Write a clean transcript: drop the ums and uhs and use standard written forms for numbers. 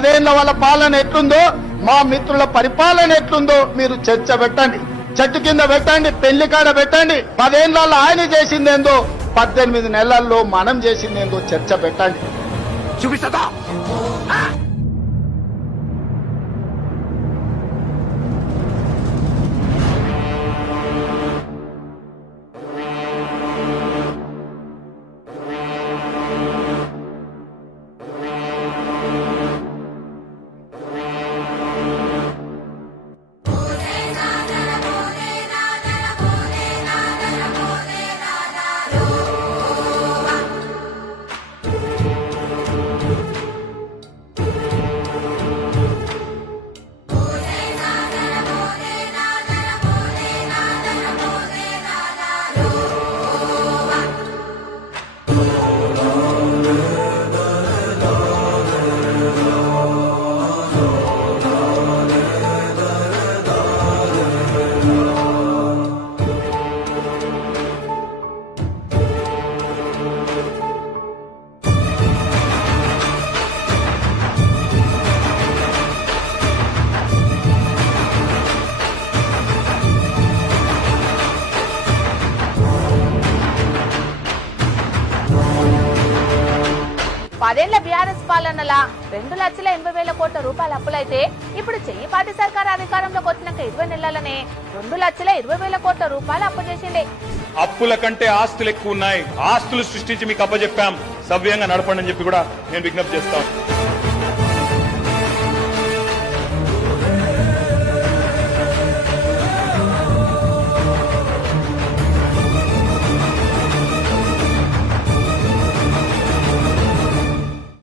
10 ఏళ్ల వాళ్ళ పాలన ఎట్లుందో, మా మిత్రుల పరిపాలన ఎట్లుందో మీరు చర్చ పెట్టండి. చెట్టు కింద పెట్టండి, పెళ్లి కాడ పెట్టండి. 10 ఏళ్లలో ఆయన చేసిందేందో, 18 నెలల్లో మనం చేసిందేందో చర్చ పెట్టండి. చూపిస్తా. పదేళ్ల బీఆర్ఎస్ పాలనలా 2,80,000 కోట్ల రూపాయల అప్పులైతే ఇప్పుడు చెయ్యిపాటి సర్కారు అధికారంలోకి వచ్చినాక 20 నెలలనే 2,20,000 కోట్ల రూపాయలు అప్పు చేసిండే. అప్పుల కంటే ఆస్తులు ఎక్కువ ఉన్నాయి. ఆస్తులు సృష్టించి మీకు అప్పచెప్పాం, సవ్యంగా నడపండి అని చెప్పి కూడా నేను విజ్ఞప్తి చేస్తాను.